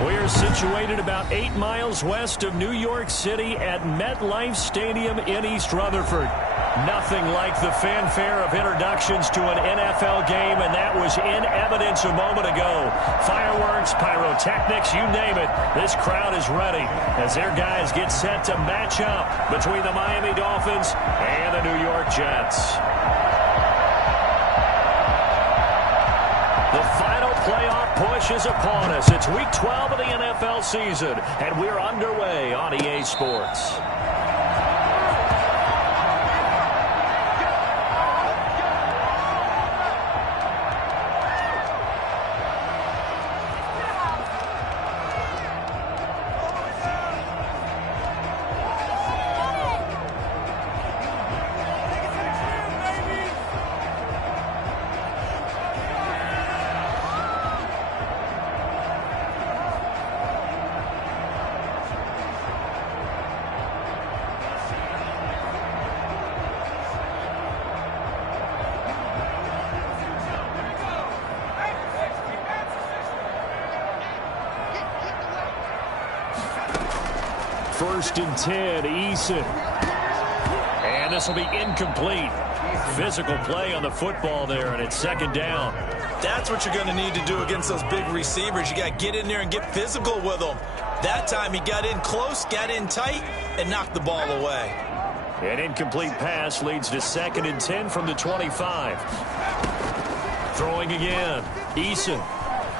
We're situated about 8 miles west of New York City at MetLife Stadium in East Rutherford. Nothing like the fanfare of introductions to an NFL game, and that was in evidence a moment ago. Fireworks, pyrotechnics, you name it. This crowd is ready as their guys get set to match up between the Miami Dolphins and the New York Jets. The final playoff push is upon us. It's Week 12 of the NFL season, and we're underway on EA Sports. First and 10, Eason. And this will be incomplete. Physical play on the football there, and it's second down. That's what you're going to need to do against those big receivers. You got to get in there and get physical with them. That time he got in close, got in tight, and knocked the ball away. An incomplete pass leads to second and 10 from the 25. Throwing again, Eason.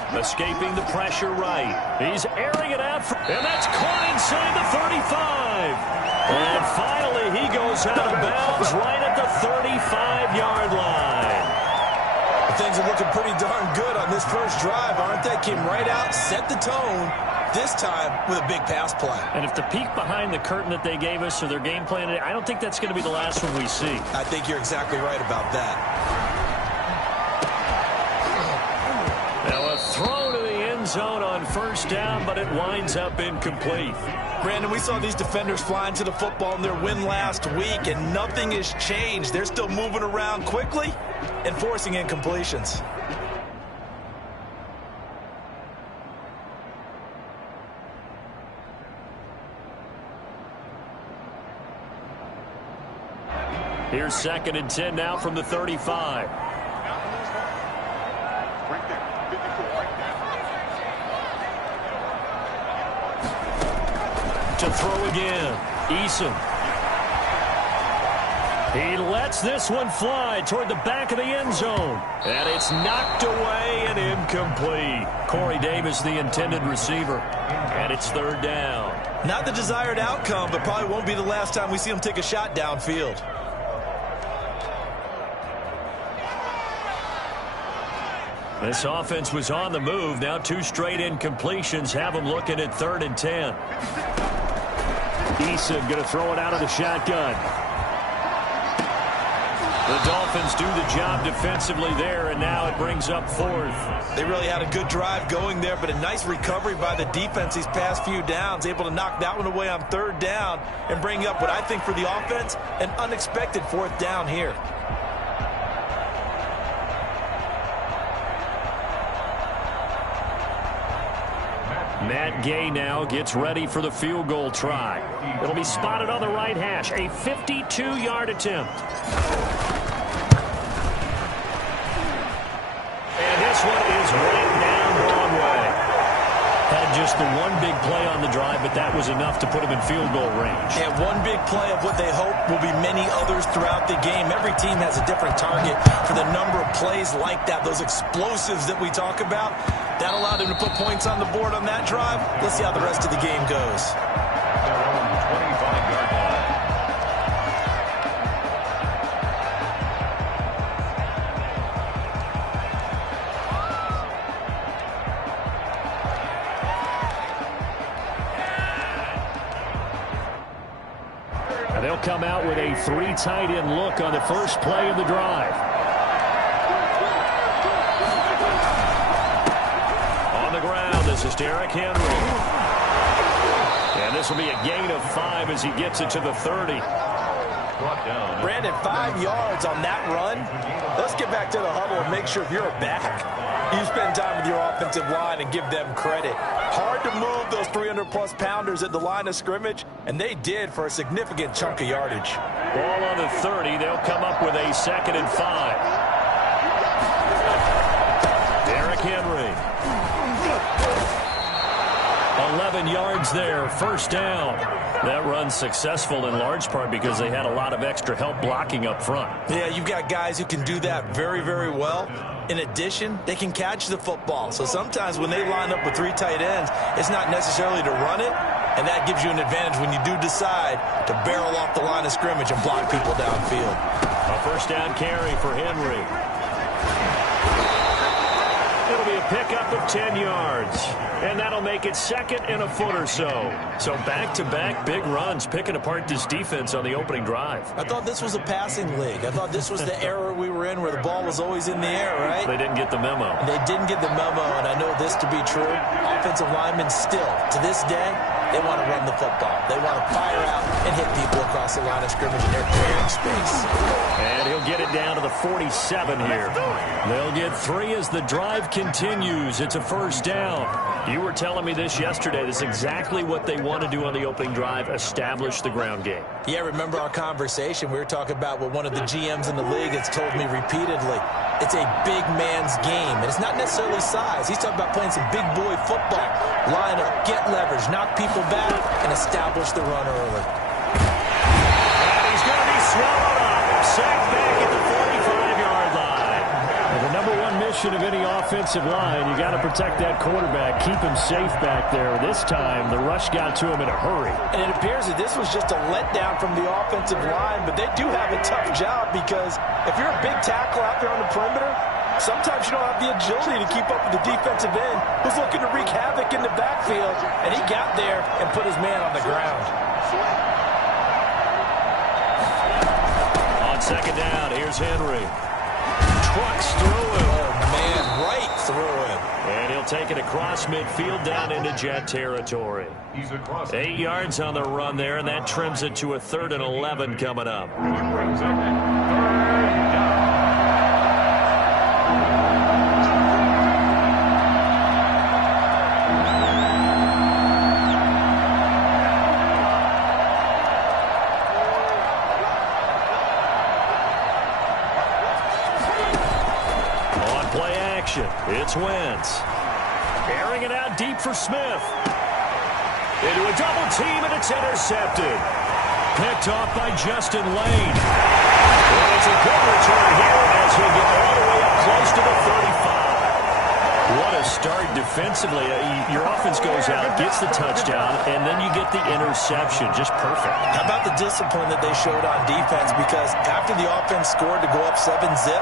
Escaping the pressure right. He's airing it out, and that's caught inside the 35. And finally, he goes out of bounds right at the 35-yard line. Things are looking pretty darn good on this first drive, aren't they? Came right out, set the tone, this time with a big pass play. And if the peek behind the curtain that they gave us or their game plan, I don't think that's going to be the last one we see. I think you're exactly right about that. Throw to the end zone on first down, but it winds up incomplete. Brandon, we saw these defenders flying to the football in their win last week, and nothing has changed. They're still moving around quickly and forcing incompletions. Here's second and 10 now from the 35. To throw again, Eason. He lets this one fly toward the back of the end zone. And it's knocked away and incomplete. Corey Davis, the intended receiver. And it's third down. Not the desired outcome, but probably won't be the last time we see him take a shot downfield. This offense was on the move. Now two straight incompletions have them looking at third and 10. Eason going to throw it out of the shotgun. The Dolphins do the job defensively there, and now it brings up fourth. They really had a good drive going there, but a nice recovery by the defense these past few downs, able to knock that one away on third down and bring up what I think for the offense, an unexpected fourth down here. Matt Gay now gets ready for the field goal try. It'll be spotted on the right hash. A 52-yard attempt. And this one is right down Broadway. Had just the one big play on the drive, but that was enough to put him in field goal range. And one big play of what they hope will be many others throughout the game. Every team has a different target for the number of plays like that, those explosives that we talk about. That allowed him to put points on the board on that drive. Let's see how the rest of the game goes. And they'll come out with a three tight end look on the first play of the drive. On the ground, this is Derrick Henry. And this will be a gain of 5 as he gets it to the 30. Brandon, 5 yards on that run. Let's get back to the huddle and make sure you're back. You spend time with your offensive line and give them credit. Hard to move those 300-plus pounders at the line of scrimmage, and they did for a significant chunk of yardage. Ball on the 30. They'll come up with a 2nd and 5. Derrick Henry. 11 yards there, first down. That run's successful in large part because they had a lot of extra help blocking up front. Yeah, you've got guys who can do that very, very well. In addition, they can catch the football. So sometimes when they line up with 3 tight ends, it's not necessarily to run it, and that gives you an advantage when you do decide to barrel off the line of scrimmage and block people downfield. A first down carry for Henry. It'll be a pickup of 10 yards. And that'll make it 2nd and a foot or so. So back-to-back big runs, picking apart this defense on the opening drive. I thought this was a passing league. I thought this was the era we were in where the ball was always in the air, right? They didn't get the memo. They didn't get the memo, and I know this to be true. Offensive linemen still, to this day, they want to run the football. They want to fire out and hit people across the line of scrimmage, and they're clearing space. And he'll get it down to the 47 here. They'll get 3 as the drive continues. It's a first down. You were telling me this yesterday. This is exactly what they want to do on the opening drive, establish the ground game. Yeah, remember our conversation? We were talking about what one of the GMs in the league has told me repeatedly. It's a big man's game, and it's not necessarily size. He's talking about playing some big boy football. Line up, get leverage, knock people back, and establish the run early. And he's going to be swallowed up. Sacked back at the 45-yard line. And the number one mission of any offensive line, you got to protect that quarterback, keep him safe back there. This time, the rush got to him in a hurry. And it appears that this was just a letdown from the offensive line, but they do have a tough job because if you're a big tackle out there on the perimeter, sometimes you don't have the agility to keep up with the defensive end who's looking to wreak havoc in the backfield, and he got there and put his man on the ground. On second down, here's Henry. Trucks through him. Oh, man, right through him. And he'll take it across midfield down into Jet territory. 8 yards on the run there, and that trims it to a 3rd and 11 coming up. It's Wentz. Airing it out deep for Smith. Into a double team, and it's intercepted. Picked off by Justin Lane. And it's a good return here as he'll get all the way up close to the 35. What a start defensively. Your offense goes out, gets the touchdown, and then you get the interception. Just perfect. How about the discipline that they showed on defense? Because after the offense scored to go up 7-zip,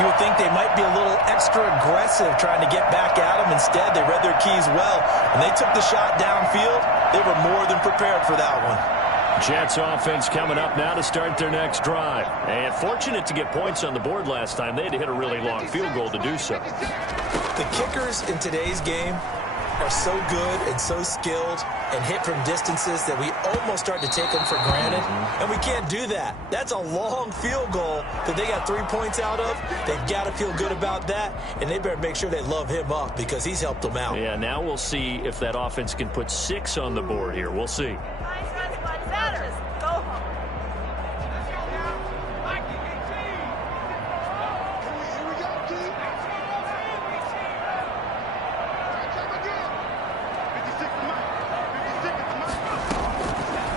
you would think they might be a little extra aggressive trying to get back at them. Instead, they read their keys well. When they took the shot downfield, they were more than prepared for that one. Jets offense coming up now to start their next drive. And fortunate to get points on the board last time. They had to hit a really long field goal to do so. The kickers in today's game are so good and so skilled and hit from distances that we almost start to take them for granted. And we can't do that. That's a long field goal that they got 3 points out of. They've got to feel good about that, and they better make sure they love him up because he's helped them out. Yeah, now we'll see if that offense can put 6 on the board here. We'll see.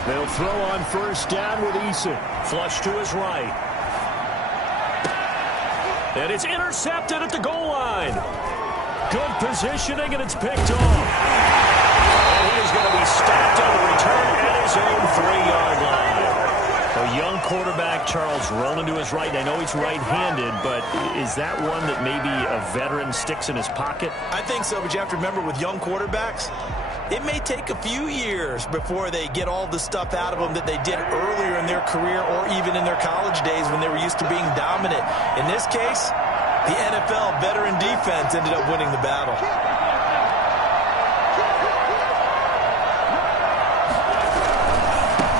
They'll throw on first down with Eason. Flush to his right. And it's intercepted at the goal line. Good positioning, and it's picked off. And he is going to be stopped on the return at his own 3-yard line. A young quarterback, Charles, rolling to his right. I know he's right-handed, but is that one that maybe a veteran sticks in his pocket? I think so, but you have to remember with young quarterbacks, it may take a few years before they get all the stuff out of them that they did earlier in their career or even in their college days when they were used to being dominant. In this case, the NFL veteran defense ended up winning the battle.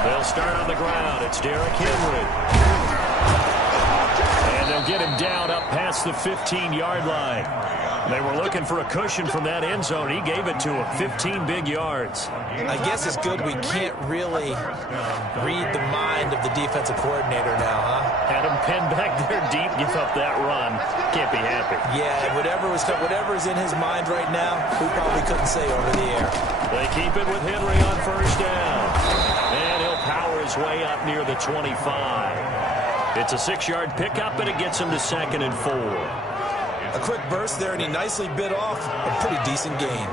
They'll start on the ground. It's Derrick Henry. And they'll will get him down up past the 15-yard line. They were looking for a cushion from that end zone. He gave it to him, 15 big yards. I guess it's good we can't really read the mind of the defensive coordinator now, huh? Had him pinned back there deep, give up that run. Can't be happy. Yeah, whatever is in his mind right now, we probably couldn't say over the air. They keep it with Henry on first down. And he'll power his way up near the 25. It's a 6-yard pickup, and it gets him to 2nd and 4. A quick burst there, and he nicely bit off a pretty decent gain.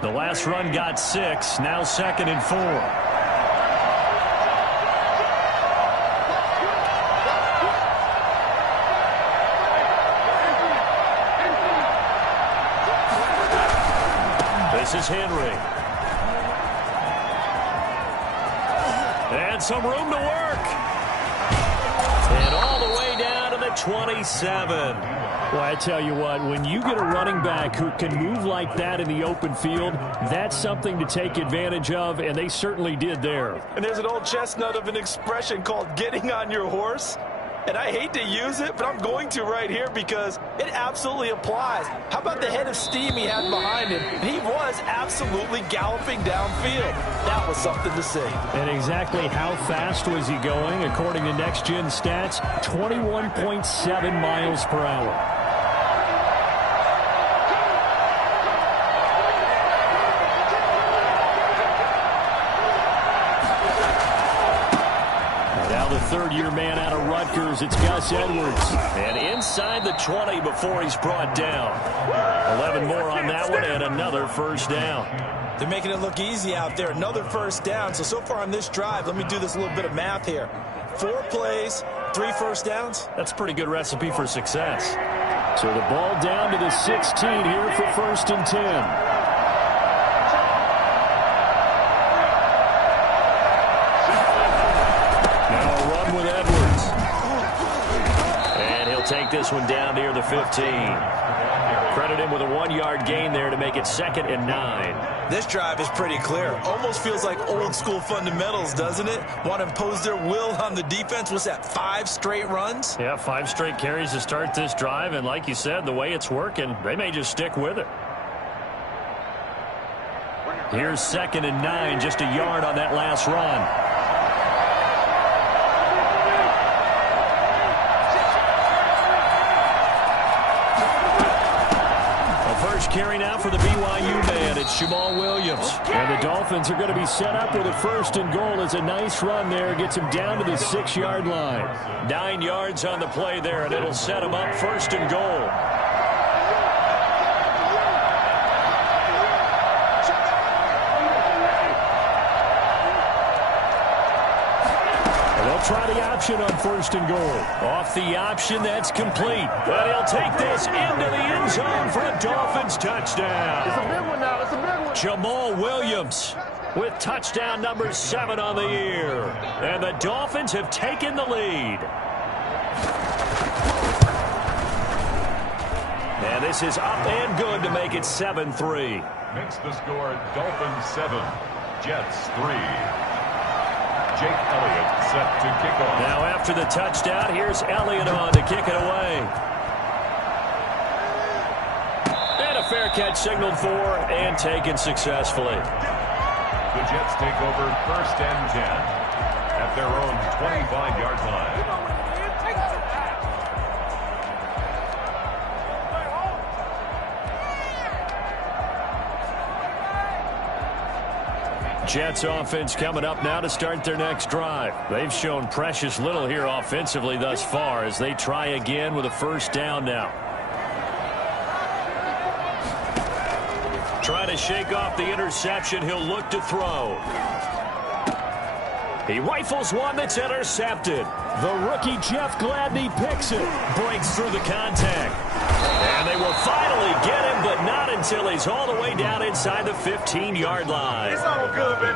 The last run got 6, now 2nd and 4. This is Henry. And some room to work. And all the way down to the 27. Well, I tell you what, when you get a running back who can move like that in the open field, that's something to take advantage of, and they certainly did there. And there's an old chestnut of an expression called getting on your horse. And I hate to use it, but I'm going to right here because it absolutely applies. How about the head of steam he had behind him? He was absolutely galloping downfield. That was something to see. And exactly how fast was he going? According to Next Gen Stats, 21.7 miles per hour. Third-year man out of Rutgers, it's Gus Edwards. And inside the 20 before he's brought down. 11 more on that one and another first down. They're making it look easy out there. Another first down. So far on this drive, let me do this little bit of math here. 4 plays, 3 first downs. That's a pretty good recipe for success. So the ball down to the 16 here for 1st and 10. Take this one down near the 15. Credit him with a 1-yard gain there to make it 2nd and 9. This drive is pretty clear. Almost feels like old school fundamentals, doesn't it? Want to impose their will on the defense. Was that 5 straight runs? Yeah, 5 straight carries to start this drive. And like you said, the way it's working, they may just stick with it. Here's 2nd and 9, just a yard on that last run. Carry now for the BYU man. It's Jamal Williams. And the Dolphins are going to be set up with a 1st and goal. As a nice run there. Gets him down to the 6-yard line. 9 yards on the play there, and it'll set him up 1st and goal. Try the option on 1st and goal. Off the option, that's complete. But he'll take this into the end zone for a Dolphins touchdown. It's a big one now. It's a big one. Jamal Williams with touchdown number 7 on the year. And the Dolphins have taken the lead. And this is up and good to make it 7-3. Makes the score Dolphins 7, Jets 3. Jake Elliott set to kick off. Now after the touchdown, here's Elliott on to kick it away. And a fair catch signaled for and taken successfully. The Jets take over 1st and 10 at their own 25-yard line. Jets offense coming up now to start their next drive. They've shown precious little here offensively thus far as they try again with a 1st down now. Trying to shake off the interception. He'll look to throw. He rifles one that's intercepted. The rookie Jeff Gladney picks it. Breaks through the contact. And they will finally get him, but not in until he's all the way down inside the 15-yard line.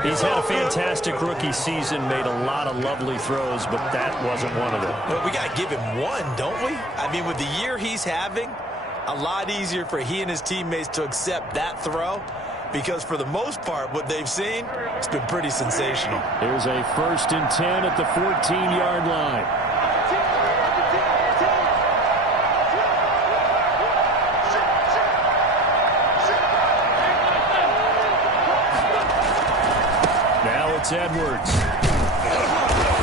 He's had a fantastic rookie season, made a lot of lovely throws, but that wasn't one of them. Well, we got to give him one, don't we? I mean, with the year he's having, a lot easier for he and his teammates to accept that throw, because for the most part, what they've seen, it's been pretty sensational. Here's a 1st and 10 at the 14-yard line. Now it's Edwards.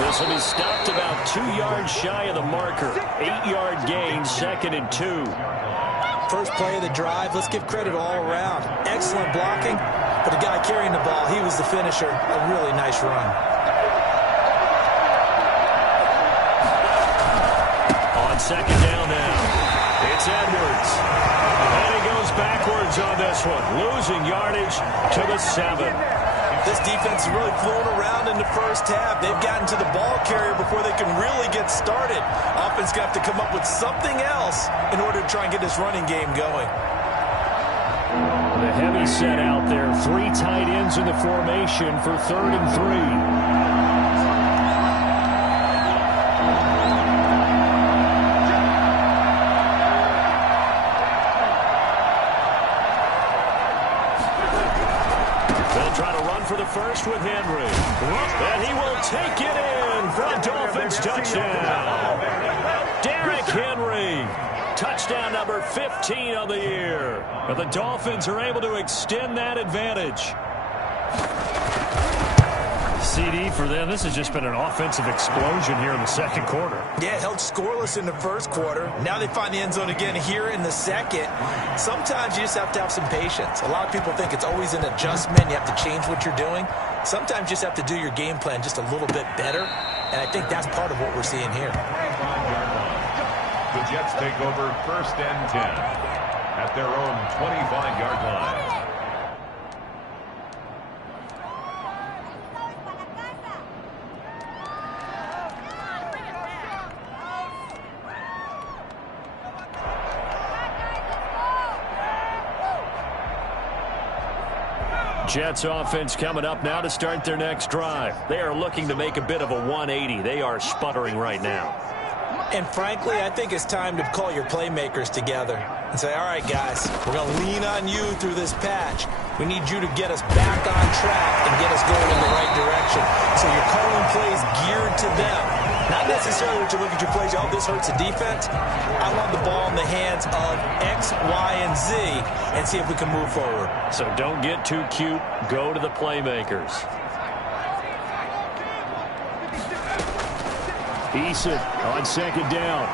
This will be stopped about 2 yards shy of the marker. 8-yard gain, 2nd and 2. First play of the drive, let's give credit all around. Excellent blocking, but the guy carrying the ball, he was the finisher. A really nice run. On 2nd down now, it's Edwards. And he goes backwards on this one, losing yardage to the 7. This defense is really flown around in the first half. They've gotten to the ball carrier before they can really get started. Offense going to have to come up with something else in order to try and get this running game going. The heavy set out there. 3 tight ends in the formation for 3rd and 3. For the first with Henry. And he will take it in for a Dolphins touchdown. Derrick Henry. Touchdown number 15 on the year. And the Dolphins are able to extend that advantage. CD for them. This has just been an offensive explosion here in the 2nd quarter. Yeah, held scoreless in the 1st quarter. Now they find the end zone again here in the 2nd. Sometimes you just have to have some patience. A lot of people think it's always an adjustment. You have to change what you're doing. Sometimes you just have to do your game plan just a little bit better. And I think that's part of what we're seeing here. The Jets take over 1st and 10 at their own 25-yard line. Jets offense coming up now to start their next drive. They are looking to make a bit of a 180. They are sputtering right now. And frankly, I think it's time to call your playmakers together and say, all right, guys, we're going to lean on you through this patch. We need you to get us back on track and get us going in the right direction. So you're calling plays geared to them. Not necessarily that you look at your plays, oh, this hurts the defense. I want the ball in the hands of X, Y, and Z and see if we can move forward. So don't get too cute. Go to the playmakers. Eason on 2nd down.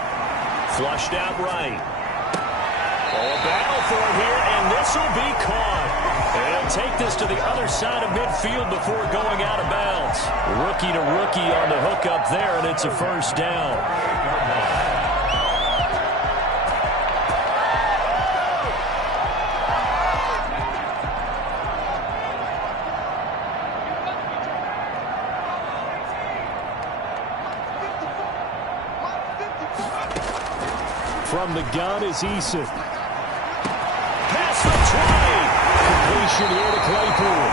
Flushed out right. Oh, a battle for it here, and this will be caught. And he'll take this to the other side of midfield before going out of bounds. Rookie to rookie on the hook up there, and it's a 1st down. From the gun is Eason. Pass for 20. Completion here to Claypool.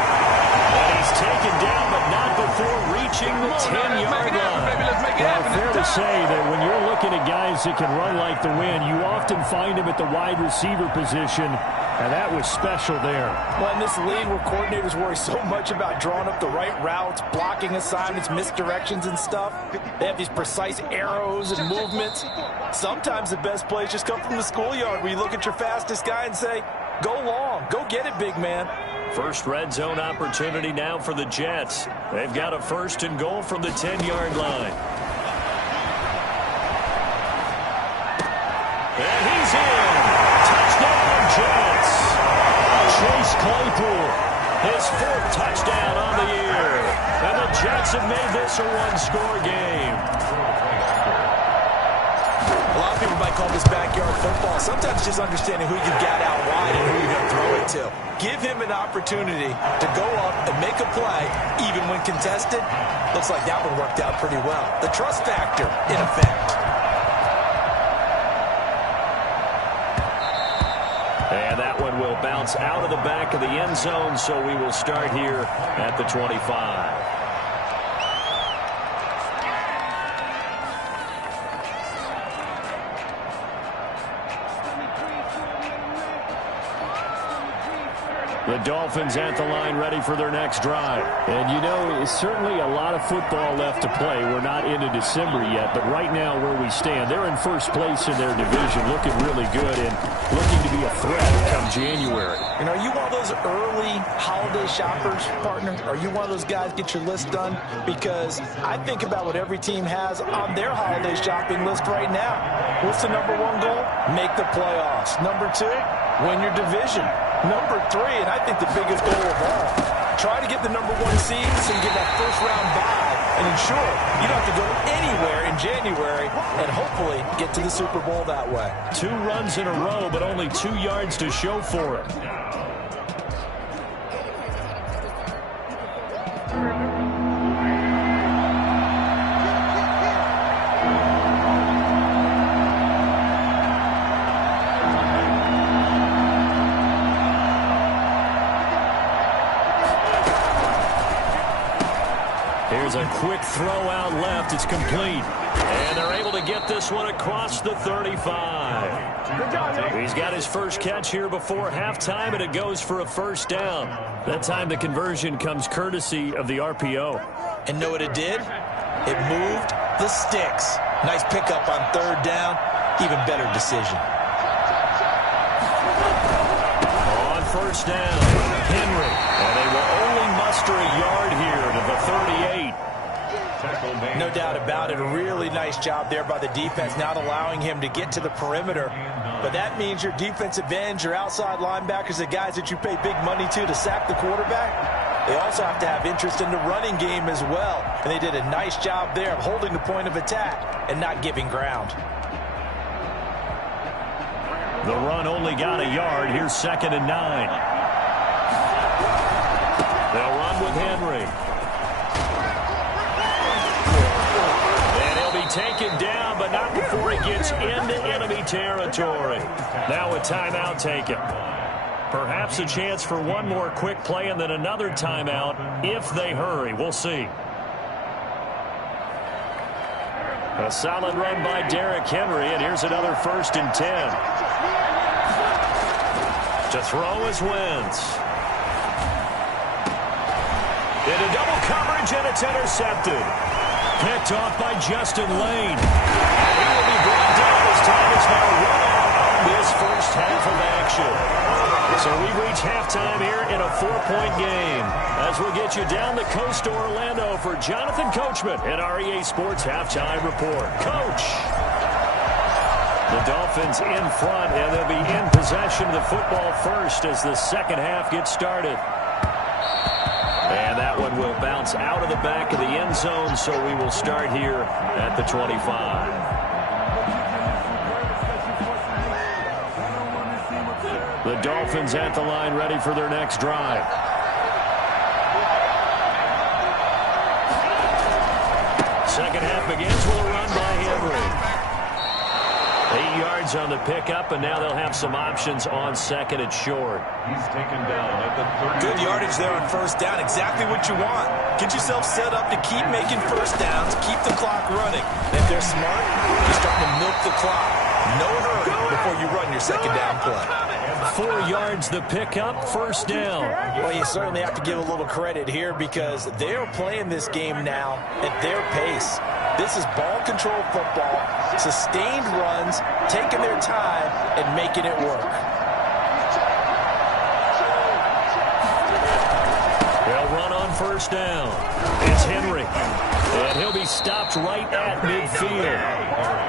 And he's taken down, but not before reaching the 10-yard line. Well, fair to say that when you're looking at guys that can run like the wind, you often find them at the wide receiver position, and that was special there. Well, in this league where coordinators worry so much about drawing up the right routes, blocking assignments, misdirections and stuff, they have these precise arrows and movements. Sometimes the best plays just come from the schoolyard where you look at your fastest guy and say, go long, go get it, big man. First red zone opportunity now for the Jets. They've got a 1st and goal from the 10-yard line. And he's in. Touchdown, Jets. Chase Claypool, his 4th touchdown on the year. And the Jets have made this a 1-score game. A lot of people might call this backyard football. Sometimes just understanding who you got out wide and who you're going to throw it to. Give him an opportunity to go up and make a play, even when contested. Looks like that one worked out pretty well. The trust factor in effect. And that one will bounce out of the back of the end zone, so we will start here at the 25. The Dolphins at the line ready for their next drive. And you know, it's certainly a lot of football left to play. We're not into December yet, but right now where we stand, they're in first place in their division, looking really good and looking to be a threat come January. And are you one of those early holiday shoppers, partner? Are you one of those guys get your list done? Because I think about what every team has on their holiday shopping list right now. What's the number one goal? Make the playoffs. Number two, win your division. Number three, and I think the biggest goal of all, try to get the number one seed so you get that first-round bye and ensure you don't have to go anywhere in January and hopefully get to the Super Bowl that way. 2 runs in a row, but only 2 yards to show for it. Here's a quick throw out left. It's complete. And they're able to get this one across the 35. He's got his first catch here before halftime, and it goes for a first down. That time the conversion comes courtesy of the RPO. And know what it did? It moved the sticks. Nice pickup on third down. Even better decision. On first down, Henry. And they will only muster a yard here to the 38. No doubt about it. A really nice job there by the defense, not allowing him to get to the perimeter. But that means your defensive ends, your outside linebackers, the guys that you pay big money to sack the quarterback, they also have to have interest in the running game as well. And they did a nice job there of holding the point of attack and not giving ground. The run only got a yard. Here's 2nd and 9. They'll run with Henry. Taken down, but not before he gets into enemy territory. Now a timeout taken. Perhaps a chance for one more quick play and then another timeout if they hurry. We'll see. A solid run by Derrick Henry, and here's another 1st and 10. To throw is Wentz. Into double coverage, and it's intercepted. Picked off by Justin Lane. He will be brought down as time is now run out on this first half of action. So we reach halftime here in a 4-point game. As we'll get you down the coast to Orlando for Jonathan Coachman at our EA Sports Halftime Report. Coach! The Dolphins in front, and they'll be in possession of the football first as the second half gets started. And that one will bounce out of the back of the end zone, so we will start here at the 25. The Dolphins at the line ready for their next drive. Second half begins with a run by Henry. 8 yards on the pickup, and now they'll have some options on second and short. He's taken down at the 30. Good yardage there on first down. Exactly what you want. Get yourself set up to keep making first downs, keep the clock running. And if they're smart, you're starting to milk the clock. No hurry before you run your second down play. 4 yards the pickup, first down. Well, you certainly have to give a little credit here because they're playing this game now at their pace. This is ball control football, sustained runs, taking their time and making it work. They'll run on first down. It's Henry. And he'll be stopped right at midfield.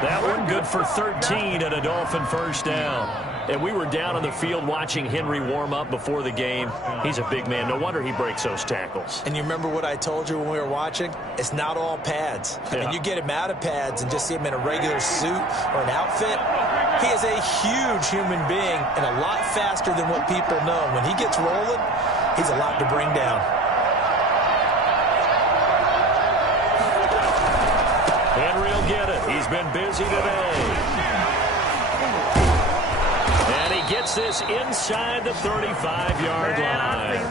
That one good for 13 and a Dolphin first down. And we were down on the field watching Henry warm up before the game. He's a big man. No wonder he breaks those tackles. And you remember what I told you when we were watching? It's not all pads. I mean, you get him out of pads and just see him in a regular suit or an outfit. He is a huge human being and a lot faster than what people know. When he gets rolling, he's a lot to bring down. Henry will get it. He's been busy today. And he gets this inside the 35-yard line.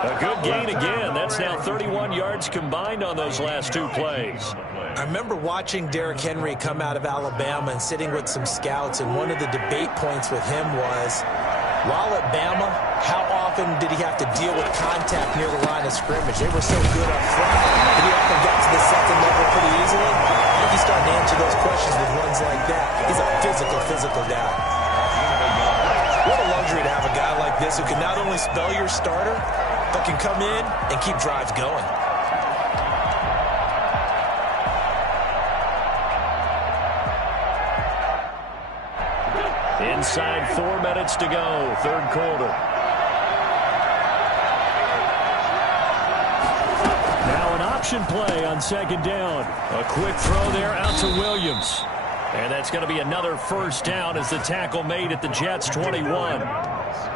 A good gain again. That's now 31 yards combined on those last two plays. I remember watching Derrick Henry come out of Alabama and sitting with some scouts, and one of the debate points with him was, while at Bama, how often did he have to deal with contact near the line of scrimmage? They were so good up front that he often got to the second level pretty easily. I think he's starting to answer those questions with runs like that. He's a physical guy. What a luxury to have a guy like this who can not only spell your starter, but can come in and keep drives going. Inside 4 minutes to go, third quarter. Now an option play on second down. A quick throw there out to Williams. And that's going to be another first down as the tackle made at the Jets' 21.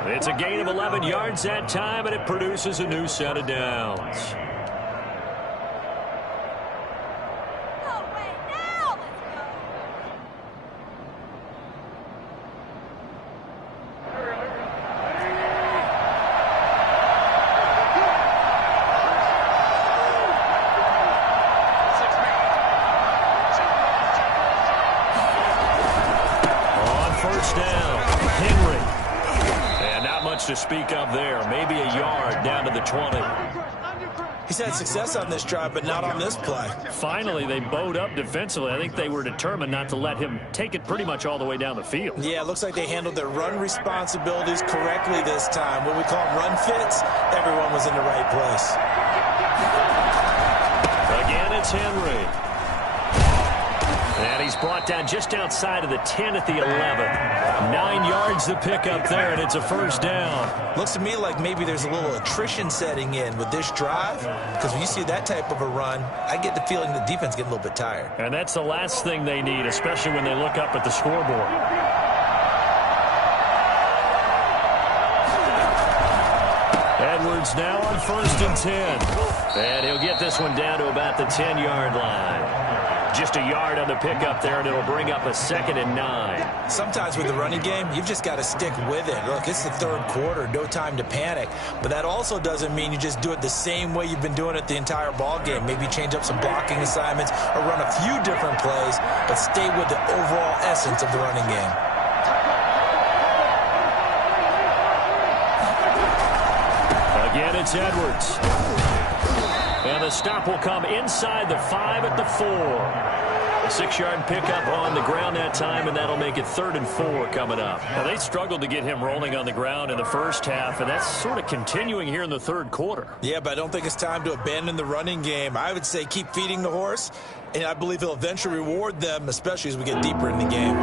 It's a gain of 11 yards that time, and it produces a new set of downs. To speak of there, maybe a yard down to the 20. He's had success on this drive, but not on this play. Finally, they bowed up defensively. I think they were determined not to let him take it pretty much all the way down the field. Yeah, it looks like they handled their run responsibilities correctly this time. What we call run fits, everyone was in the right place. Again, it's Henry. And he's brought down just outside of the 10 at the 11. 9 yards to pick up there, and it's a first down. Looks to me like maybe there's a little attrition setting in with this drive, because when you see that type of a run, I get the feeling the defense getting a little bit tired. And that's the last thing they need, especially when they look up at the scoreboard. Edwards now on 1st and 10. And he'll get this one down to about the 10-yard line. Just a yard on the pickup there, and it'll bring up a 2nd and 9. Sometimes with the running game, you've just got to stick with it. Look, it's the third quarter, no time to panic. But that also doesn't mean you just do it the same way you've been doing it the entire ball game. Maybe change up some blocking assignments or run a few different plays, but stay with the overall essence of the running game. Again, it's Edwards. And the stop will come inside the 5 at the 4. A 6-yard pickup on the ground that time, and that'll make it 3rd and 4 coming up. Now, they struggled to get him rolling on the ground in the first half, and that's sort of continuing here in the third quarter. Yeah, but I don't think it's time to abandon the running game. I would say keep feeding the horse, and I believe he'll eventually reward them, especially as we get deeper in the game.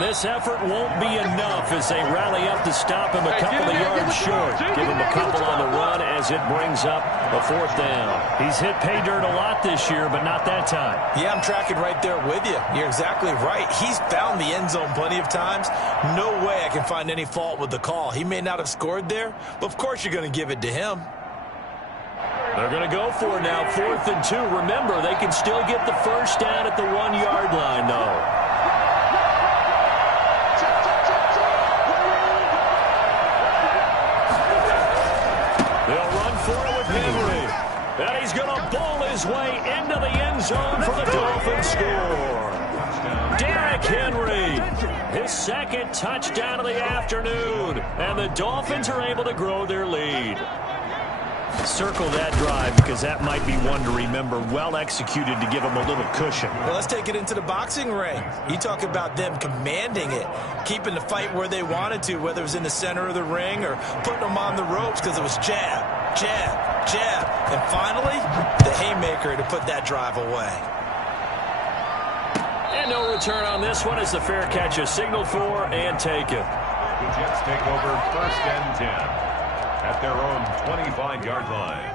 This effort won't be enough as they rally up to stop him a couple of yards short. Give him a couple on the run as it brings up a 4th down. He's hit pay dirt a lot this year, but not that time. Yeah, I'm tracking right there with you. You're exactly right. He's found the end zone plenty of times. No way I can find any fault with the call. He may not have scored there, but of course you're going to give it to him. They're going to go for it now, 4th and 2. Remember, they can still get the first down at the 1-yard line, though. And he's going to bowl his way into the end zone for the Dolphins score. Derrick Henry, his 2nd touchdown of the afternoon. And the Dolphins are able to grow their lead. Circle that drive because that might be one to remember. Well executed to give them a little cushion. Well, let's take it into the boxing ring. You talk about them commanding it, keeping the fight where they wanted to, whether it was in the center of the ring or putting them on the ropes because it was jab, jab, jab. And finally, the haymaker to put that drive away. And no return on this one as the fair catch is signaled for and taken. The Jets take over 1st and 10. At their own 25-yard line.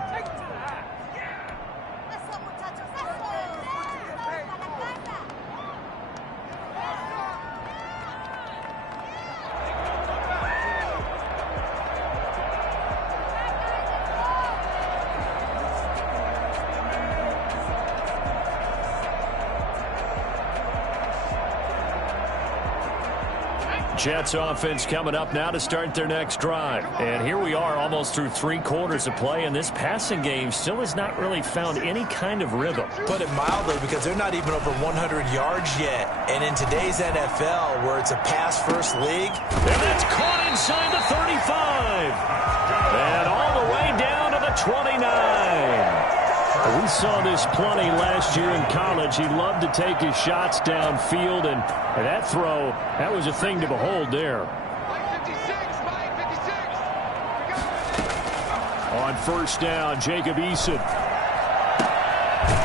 Jets offense coming up now to start their next drive. And here we are almost through 3 quarters of play, and this passing game still has not really found any kind of rhythm. Put it mildly, because they're not even over 100 yards yet. And in today's NFL, where it's a pass-first league. And that's caught inside the 35. And all the way down to the 29. We saw this plenty last year in college. He loved to take his shots downfield, and that throw, that was a thing to behold there. On first down, Jacob Eason.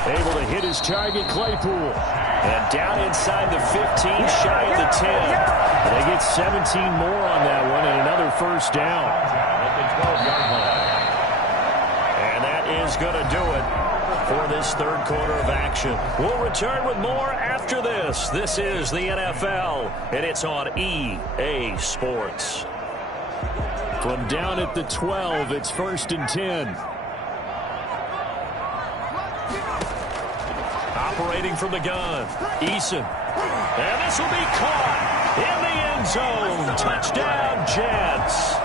Able to hit his target, Claypool. And down inside the 15, shy of the 10. And they get 17 more on that one, and another first down. At the 12-yard line. And that is going to do it for this third quarter of action. We'll return with more after this. This is the NFL, and it's on EA Sports. From down at the 12, it's 1st and 10. Operating from the gun, Eason. And this will be caught in the end zone. Touchdown, Jets.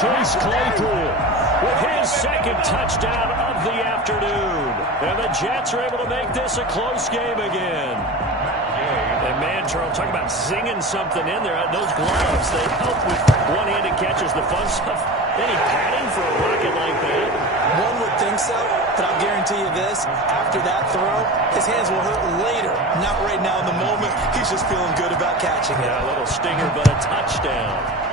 Chase Claypool with his second touchdown of the afternoon. And the Jets are able to make this a close game again. And man, Charles, talk about singing something in there. Those gloves, they help with one-handed catches, the fun stuff. Any padding for a rocket like that? One would think so, but I'll guarantee you this. After that throw, his hands will hurt later. Not right now in the moment. He's just feeling good about catching it. Yeah, a little stinger, but a touchdown.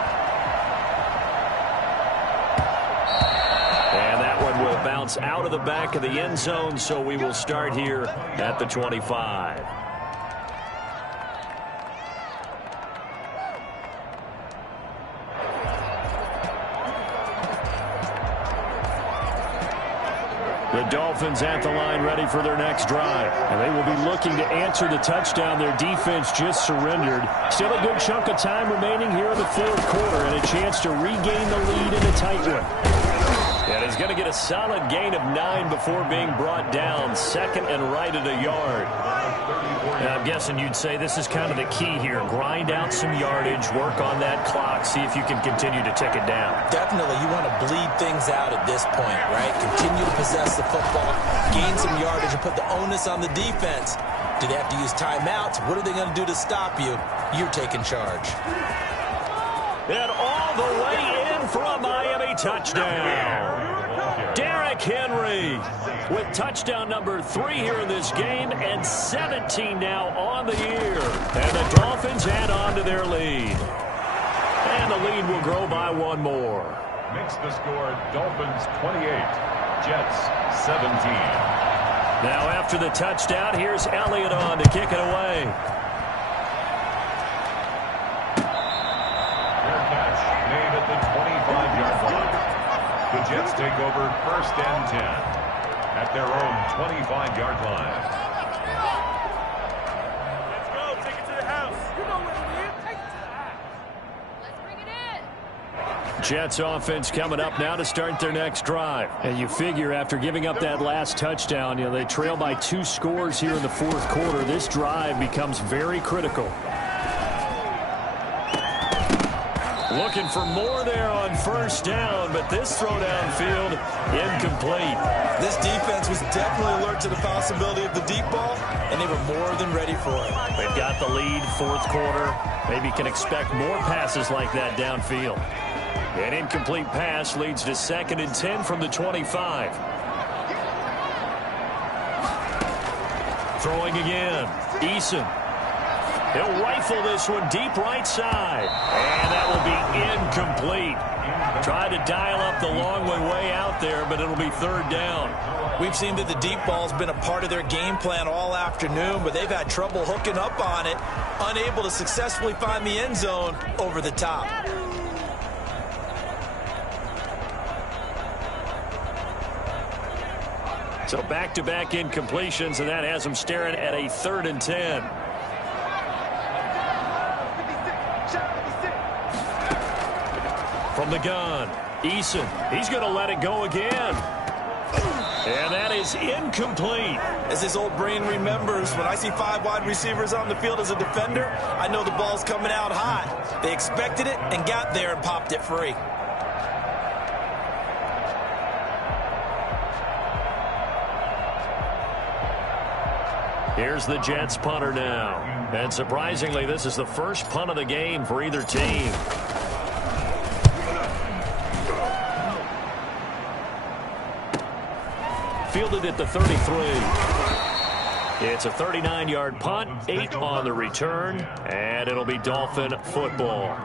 Will bounce out of the back of the end zone, so we will start here at the 25. The Dolphins at the line ready for their next drive. And they will be looking to answer the touchdown their defense just surrendered. Still a good chunk of time remaining here in the fourth quarter and a chance to regain the lead in a tight one. And he's going to get a solid gain of 9 before being brought down. Second and right at a yard. And I'm guessing you'd say this is kind of the key here. Grind out some yardage, work on that clock, see if you can continue to tick it down. Definitely, you want to bleed things out at this point, right? Continue to possess the football, gain some yardage, and put the onus on the defense. Do they have to use timeouts? What are they going to do to stop you? You're taking charge. And all the way in for a Miami touchdown. Derrick Henry with touchdown number 3 here in this game, and 17 now on the year. And the Dolphins add on to their lead. And the lead will grow by 1 more. Makes the score Dolphins 28, Jets 17. Now after the touchdown, here's Elliott on to kick it away. Made at the 25-yard line. The Jets take over 1st and 10 at their own 25-yard line. Let's go. Take it to the house. You know what it is. Take it to the house. Let's bring it in. Jets offense coming up now to start their next drive. And you figure after giving up that last touchdown, they trail by 2 scores here in the fourth quarter. This drive becomes very critical. Looking for more there on first down, but this throw downfield, incomplete. This defense was definitely alert to the possibility of the deep ball, and they were more than ready for it. They've got the lead, fourth quarter. Maybe can expect more passes like that downfield. An incomplete pass leads to 2nd and 10 from the 25. Throwing again, Eason. He'll rifle this one deep right side. And that will be incomplete. Tried to dial up the long way out there, but it'll be 3rd down. We've seen that the deep ball's been a part of their game plan all afternoon, but they've had trouble hooking up on it, unable to successfully find the end zone over the top. So back-to-back incompletions, and that has them staring at a 3rd and 10. From the gun, Eason. He's going to let it go again. And that is incomplete. As his old brain remembers, when I see 5 wide receivers on the field as a defender, I know the ball's coming out high. They expected it and got there and popped it free. Here's the Jets punter now. And surprisingly, this is the first punt of the game for either team. Fielded at the 33. It's a 39-yard punt, 8 on the return, and it'll be Dolphin football.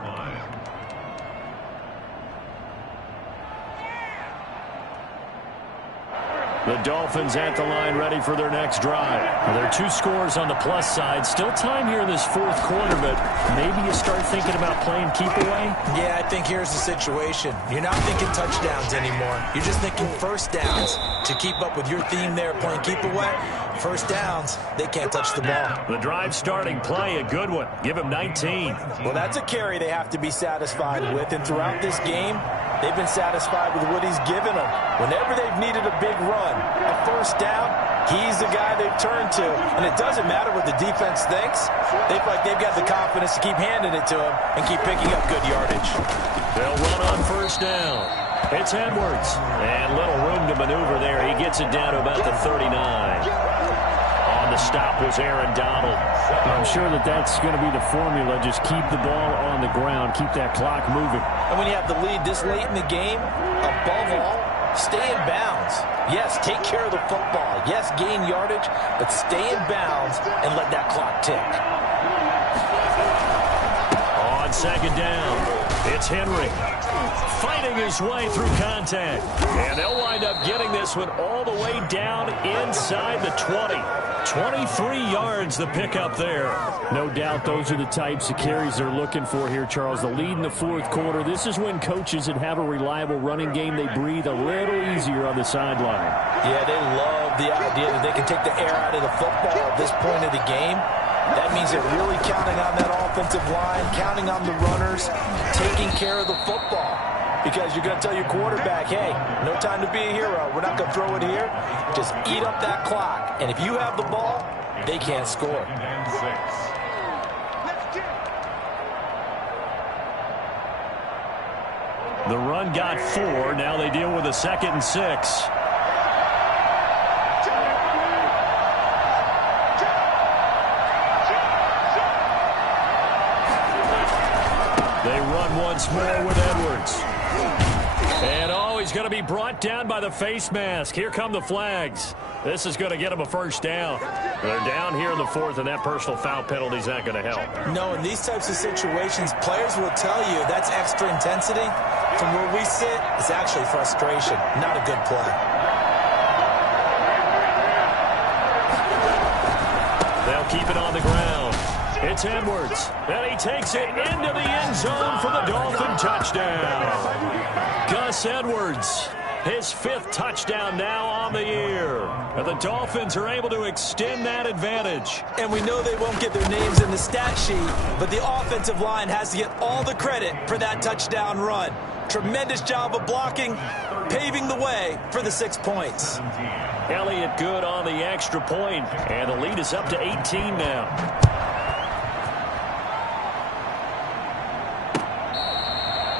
The Dolphins at the line, ready for their next drive. Well, there are 2 scores on the plus side. Still time here in this 4th quarter, but maybe you start thinking about playing keep away? Yeah, I think here's the situation. You're not thinking touchdowns anymore. You're just thinking first downs. To keep up with your theme there, playing keep away, first downs, they can't touch the ball. The drive starting play, a good one. Give him 19. Well, that's a carry they have to be satisfied with, and throughout this game, they've been satisfied with what he's given them. Whenever they've needed a big run, a first down, he's the guy they've turned to. And it doesn't matter what the defense thinks. They feel like they've got the confidence to keep handing it to him and keep picking up good yardage. They'll run on first down. It's Edwards. And little room to maneuver there. He gets it down to about the 39. On the stop was Aaron Donald. I'm sure that's going to be the formula. Just keep the ball on the ground. Keep that clock moving. And when you have the lead this late in the game, above all, stay in bounds. Yes, take care of the football. Yes, gain yardage, but stay in bounds and let that clock tick. On second down, it's Henry. Fighting his way through contact. And they'll wind up getting this one all the way down inside the 20. 23 yards the pickup there. No doubt those are the types of carries they're looking for here, Charles. The lead in the 4th quarter. This is when coaches that have a reliable running game, they breathe a little easier on the sideline. Yeah, they love the idea that they can take the air out of the football at this point of the game. That means they're really counting on that offensive line, counting on the runners, taking care of the football. Because you're going to tell your quarterback, hey, no time to be a hero. We're not going to throw it here. Just eat up that clock. And if you have the ball, they can't score. The run got 4. Now they deal with a 2nd and 6. They run once more with Edwards. And he's going to be brought down by the face mask. Here come the flags. This is going to get him a first down. They're down here in the 4th, and that personal foul penalty is not going to help. No, in these types of situations, players will tell you that's extra intensity. From where we sit, it's actually frustration, not a good play. They'll keep it on the ground. It's Edwards, and he takes it into the end zone for the Dolphin touchdown. Gus Edwards, his 5th touchdown now on the year. And the Dolphins are able to extend that advantage. And we know they won't get their names in the stat sheet, but the offensive line has to get all the credit for that touchdown run. Tremendous job of blocking, paving the way for the 6 points. Elliott good on the extra point, and the lead is up to 18 now.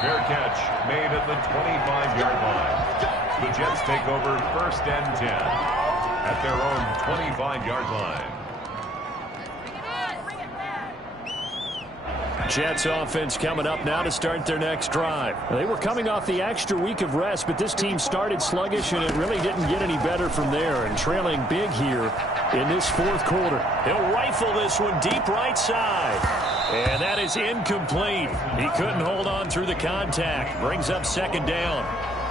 Fair catch made at the 25-yard line. The Jets take over 1st and 10 at their own 25-yard line. Jets offense coming up now to start their next drive. They were coming off the extra week of rest, but this team started sluggish, and it really didn't get any better from there. And trailing big here in this 4th quarter. He'll rifle this one deep right side. And that is incomplete. He couldn't hold on through the contact. Brings up 2nd down.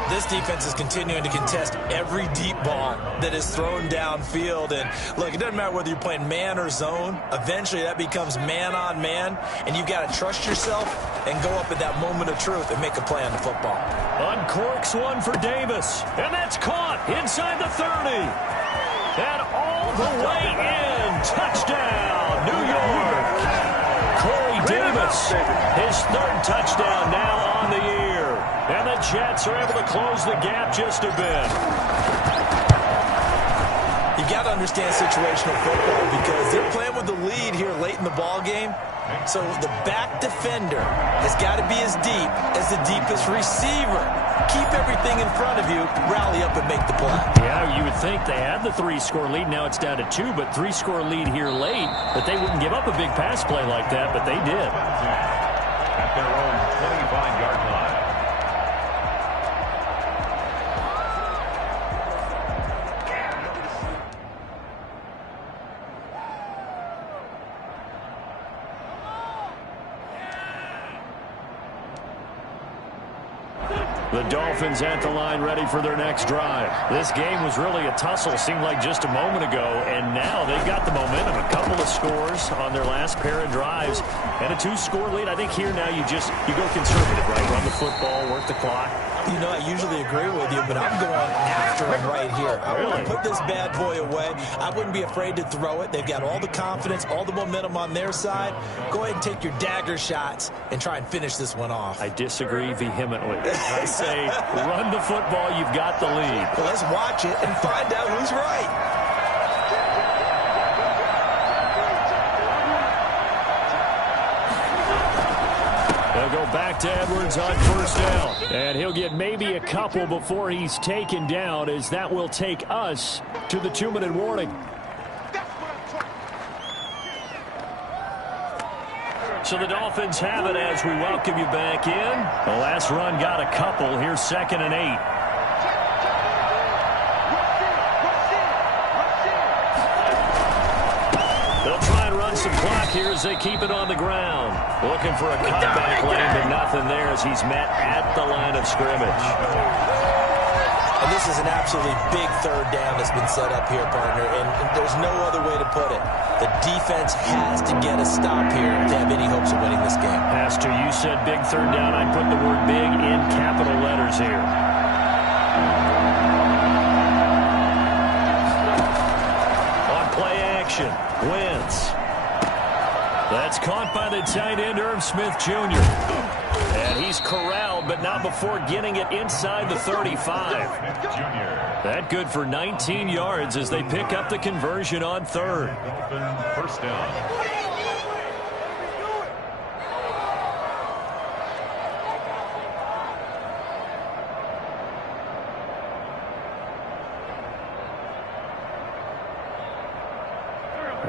This defense is continuing to contest every deep ball that is thrown downfield. And look, it doesn't matter whether you're playing man or zone. Eventually that becomes man on man. And you've got to trust yourself and go up at that moment of truth and make a play on the football. Uncorks one for Davis. And that's caught inside the 30. And all the way in. Touchdown, New York. Corey Davis, his 3rd touchdown now on the year. And the Jets are able to close the gap just a bit. You got to understand situational football because they're playing with the lead here late in the ball game. So the back defender has got to be as deep as the deepest receiver. Keep everything in front of you, rally up and make the play. Yeah, you would think they had the 3-score lead. Now it's down to 2, but 3-score lead here late. But they wouldn't give up a big pass play like that, but they did. At their own 25-yard line. The Dolphins at the line ready for their next drive. This game was really a tussle, seemed like just a moment ago, and now they've got the momentum. A couple of scores on their last pair of drives and a 2-score lead. I think here now you go conservative, right? Run the football, work the clock. You know, I usually agree with you, but I'm going after him right here. I want to put this bad boy away. I wouldn't be afraid to throw it. They've got all the confidence, all the momentum on their side. Go ahead and take your dagger shots and try and finish this one off. I disagree vehemently. I say run the football. You've got the lead. Well, let's watch it and find out who's right. They'll go back to Edwards on first down. And he'll get maybe a couple before he's taken down, as that will take us to the 2-minute warning. So the Dolphins have it as we welcome you back in. The last run got a couple. Here's 2nd and 8. They'll try and run some clock here as they keep it on the ground. Looking for a cutback lane, but nothing there as he's met at the line of scrimmage. And this is an absolutely big third down that's been set up here, partner, and there's no other way to put it. The defense has to get a stop here to have any hopes of winning this game. Pastor, you said big third down. I put the word big in capital letters here. On play action, Wentz. That's caught by the tight end, Irv Smith Jr. And he's corralled, but not before getting it inside the 35. That good for 19 yards as they pick up the conversion on third. First down.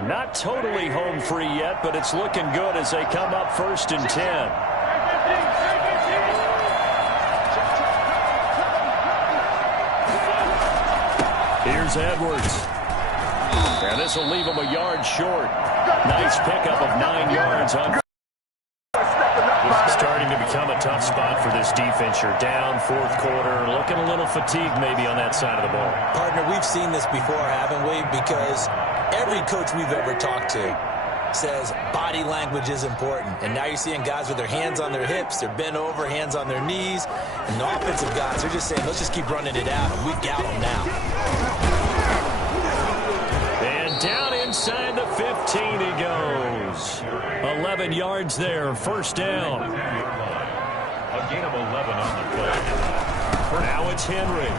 Not totally home free yet, but it's looking good as they come up 1st and 10. Here's Edwards. And this will leave him a yard short. Nice pickup of 9 yards on. This is starting to become a tough spot for this defense. You're down 4th quarter, looking a little fatigued maybe on that side of the ball. Partner, we've seen this before, haven't we? Because every coach we've ever talked to says body language is important. And now you're seeing guys with their hands on their hips, they're bent over, hands on their knees. And the offensive guys, they're just saying, let's just keep running it out, and we've got them now. And down inside the 15 he goes. 11 yards there, 1st down. A gain of 11 on the play. Now it's Henry.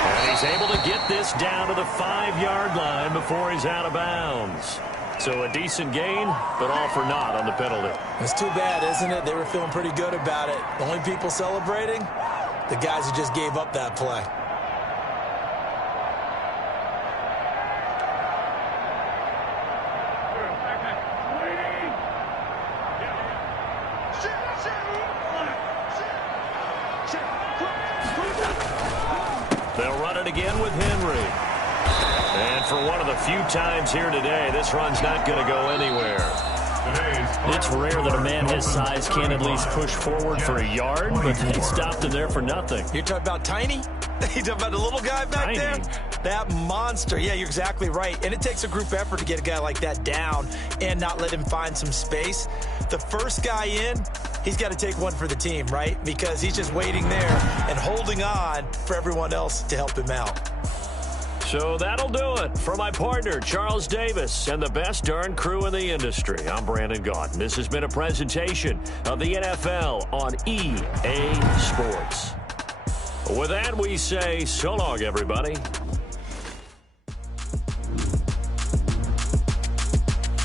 And he's able to get this down to the 5-yard line before he's out of bounds. So a decent gain, but all for naught on the penalty. It's too bad, isn't it? They were feeling pretty good about it. The only people celebrating, the guys who just gave up that play. They'll run it again with Henry. And for one of the few times here today, this run's not going to go anywhere. It's rare that a man his size can at least push forward for a yard, but they stopped him there for nothing. You're talking about Tiny? You talking about the little guy back there? That monster. Yeah, you're exactly right. And it takes a group effort to get a guy like that down and not let him find some space. The first guy in, he's got to take one for the team, right? Because he's just waiting there and holding on for everyone else to help him out. So that'll do it for my partner, Charles Davis, and the best darn crew in the industry. I'm Brandon Gaudin. This has been a presentation of the NFL on EA Sports. With that, we say so long, everybody.